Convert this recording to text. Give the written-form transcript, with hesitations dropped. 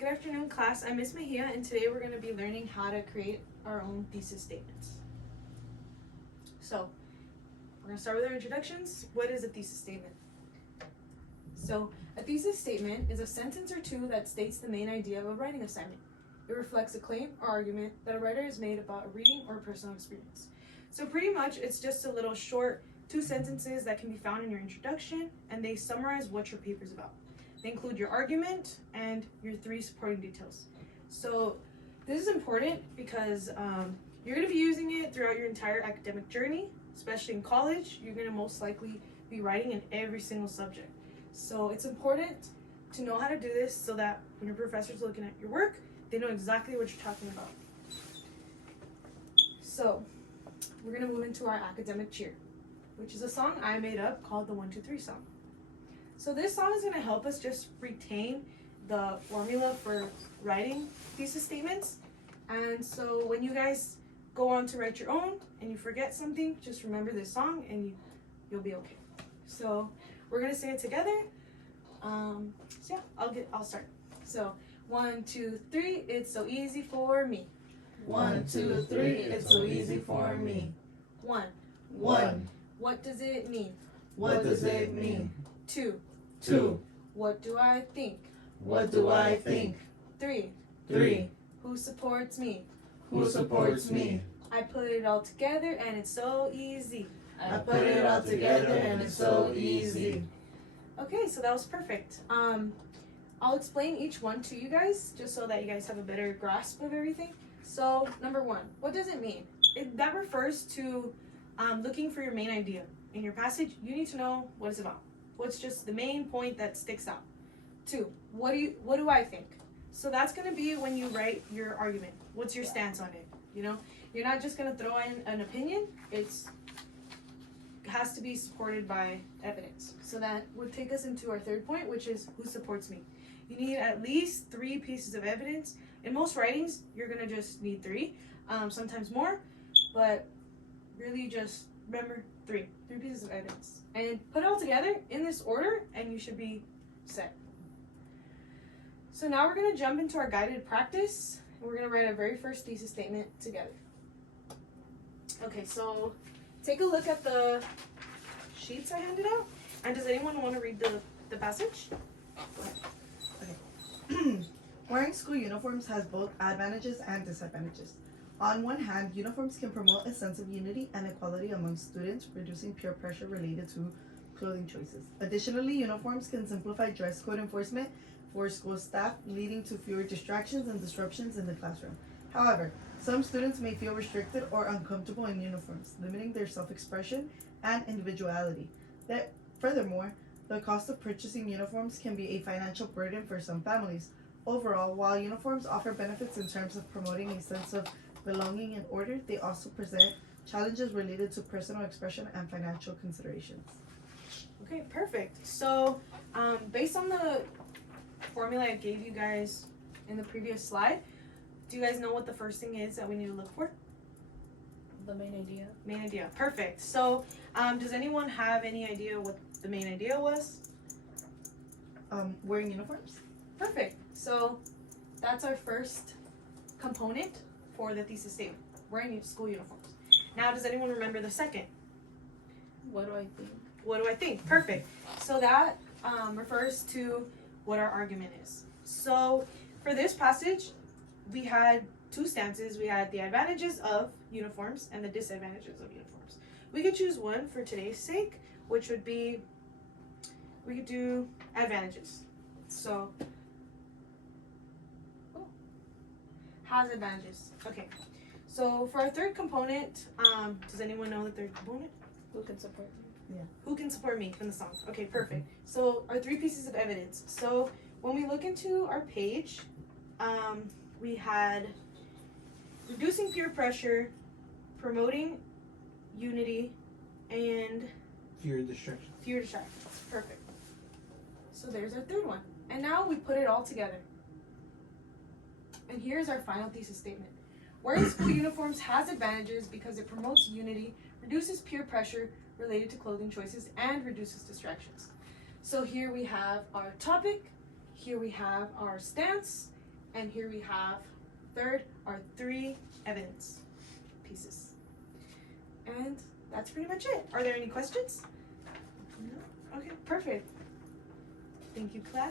Good afternoon, class. I'm Miss Mejia, and today we're going to be learning how to create our own thesis statements. So, we're going to start with our introductions. What is a thesis statement? So, a thesis statement is a sentence or two that states the main idea of a writing assignment. It reflects a claim or argument that a writer has made about a reading or personal experience. So, pretty much, it's just a little short 2 sentences that can be found in your introduction, and they summarize what your paper is about. They include your argument and your 3 supporting details. So this is important because you're going to be using it throughout your entire academic journey, especially in college. You're going to most likely be writing in every single subject. So it's important to know how to do this so that when your professor's looking at your work, they know exactly what you're talking about. So we're going to move into our academic cheer, which is a song I made up called the 1, 2, 3 song. So this song is going to help us just retain the formula for writing thesis statements. And so when you guys go on to write your own and you forget something, just remember this song and you'll be okay. So we're going to say it together. So yeah, I'll start. So 1, 2, 3, it's so easy for me. 1, 2, 3, it's so easy for me. 1. 1. What does it mean? What does it mean? 2. 2. What do I think? What do I think? 3. 3. Who supports me? Who supports me? I put it all together and it's so easy. I put it all together and it's so easy. Okay, so that was perfect. I'll explain each one to you guys just so that you guys have a better grasp of everything. So, number 1, what does it mean? That refers to looking for your main idea. In your passage, you need to know what it's about. What's just the main point that sticks out. 2, what do I think? So that's going to be when you write your argument. What's your stance on it? You know, you're not just going to throw in an opinion. It has to be supported by evidence. So that would take us into our 3rd point, which is who supports me. You need at least 3 pieces of evidence. In most writings, you're going to just need 3, sometimes more, but really just remember 3 pieces of evidence. And put it all together in this order and you should be set. So now we're going to jump into our guided practice and we're going to write our very first thesis statement together. Okay, so take a look at the sheets I handed out. And does anyone want to read the passage? Okay. Wearing school uniforms has both advantages and disadvantages. On one hand, uniforms can promote a sense of unity and equality among students, reducing peer pressure related to clothing choices. Additionally, uniforms can simplify dress code enforcement for school staff, leading to fewer distractions and disruptions in the classroom. However, some students may feel restricted or uncomfortable in uniforms, limiting their self-expression and individuality. Furthermore, the cost of purchasing uniforms can be a financial burden for some families. Overall, while uniforms offer benefits in terms of promoting a sense of belonging and order, they also present challenges related to personal expression and financial considerations. Okay, perfect. So based on the formula I gave you guys in the previous slide, do you guys know what the first thing is that we need to look for? The main idea. Main idea. Perfect. So does anyone have any idea what the main idea was? Wearing uniforms? Perfect. So that's our first component for the thesis statement, wearing school uniforms. Now, does anyone remember the second? What do I think? What do I think? Perfect. So that refers to what our argument is. So for this passage, we had 2 stances. We had the advantages of uniforms and the disadvantages of uniforms. We could choose one for today's sake, which would be, we could do advantages. So, has advantages. Okay. So for our 3rd component, does anyone know the 3rd component? Who can support me? Yeah. Who can support me from the song? Okay, perfect. So our 3 pieces of evidence. So when we look into our page, we had reducing peer pressure, promoting unity, and Fear distraction. fewer distractions. Perfect. So there's our 3rd one. And now we put it all together. And here's our final thesis statement. Wearing school uniforms has advantages because it promotes unity, reduces peer pressure related to clothing choices, and reduces distractions. So here we have our topic, here we have our stance, And here we have third are 3 evidence pieces. And that's pretty much it. Are there any questions? No? Okay, perfect. Thank you, class.